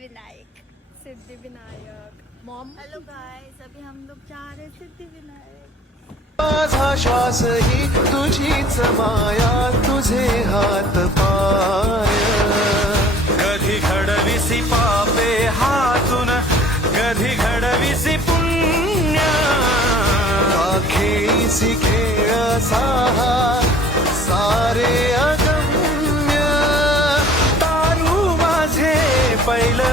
Siddhivinayak. Siddhivinayak Maugham. Hello guys, अभी हम लोग जा रहे हैं सिद्धिविनायक। माझा श्वास ही तुझीच माया, तुझे हात पाय कधी घडविसी पापे हातून, कधी घडविसी पुण्य, खेळीसी खेळ साहा सारे अगम्य, तारू माझे पैल